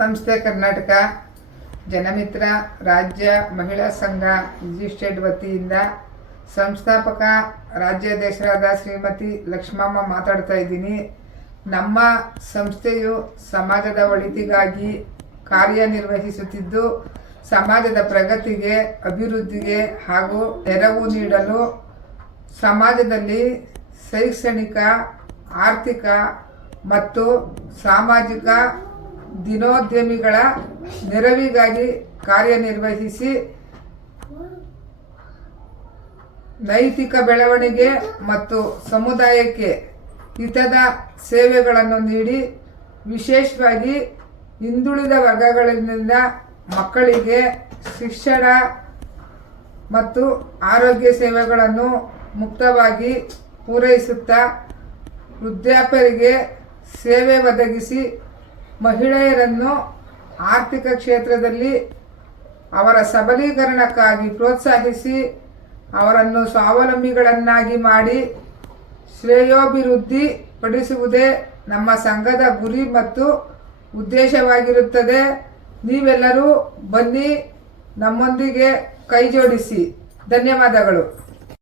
ನಮಸ್ತೆ ಕರ್ನಾಟಕ, ಜನಮಿತ್ರ, ರಾಜ್ಯ ಮಹಿಳಾ ಸಂಘ ರಿಜಿಸ್ಟರ್ಡ್ ವತಿಯಿಂದ ಸಂಸ್ಥಾಪಕ ರಾಜ್ಯಾಧ್ಯಕ್ಷರಾದ ಶ್ರೀಮತಿ ಲಕ್ಷ್ಮಮ್ಮ ಮಾತಾಡ್ತಾ ಇದ್ದೀನಿ. ನಮ್ಮ ಸಂಸ್ಥೆಯು ಸಮಾಜದ ಒಳಿತಿಗಾಗಿ ಕಾರ್ಯನಿರ್ವಹಿಸುತ್ತಿದ್ದು, ಸಮಾಜದ ಪ್ರಗತಿಗೆ, ಅಭಿವೃದ್ಧಿಗೆ ಹಾಗೂ ನೆರವು ನೀಡಲು ಸಮಾಜದಲ್ಲಿ ಶೈಕ್ಷಣಿಕ, ಆರ್ಥಿಕ ಮತ್ತು ಸಾಮಾಜಿಕ ದಿನೋದ್ಯಮಿಗಳ ನೆರವಿಗಾಗಿ ಕಾರ್ಯನಿರ್ವಹಿಸಿ ನೈತಿಕ ಬೆಳವಣಿಗೆ ಮತ್ತು ಸಮುದಾಯಕ್ಕೆ ಹಿತದ ಸೇವೆಗಳನ್ನು ನೀಡಿ ವಿಶೇಷವಾಗಿ ಹಿಂದುಳಿದ ವರ್ಗಗಳಿಂದ ಮಕ್ಕಳಿಗೆ ಶಿಕ್ಷಣ ಮತ್ತು ಆರೋಗ್ಯ ಸೇವೆಗಳನ್ನು ಮುಕ್ತವಾಗಿ ಪೂರೈಸುತ್ತಾ ವೃದ್ಧಾಪ್ಯರಿಗೆ ಸೇವೆ ಒದಗಿಸಿ ಮಹಿಳೆಯರನ್ನು ಆರ್ಥಿಕ ಕ್ಷೇತ್ರದಲ್ಲಿ ಅವರ ಸಬಲೀಕರಣಕ್ಕಾಗಿ ಪ್ರೋತ್ಸಾಹಿಸಿ, ಅವರನ್ನು ಸ್ವಾವಲಂಬಿಗಳನ್ನಾಗಿ ಮಾಡಿ ಶ್ರೇಯೋಭಿವೃದ್ಧಿ ಪಡಿಸುವುದೇ ನಮ್ಮ ಸಂಘದ ಗುರಿ ಮತ್ತು ಉದ್ದೇಶವಾಗಿರುತ್ತದೆ. ನೀವೆಲ್ಲರೂ ಬನ್ನಿ ನಮ್ಮೊಂದಿಗೆ ಕೈಜೋಡಿಸಿ. ಧನ್ಯವಾದಗಳು.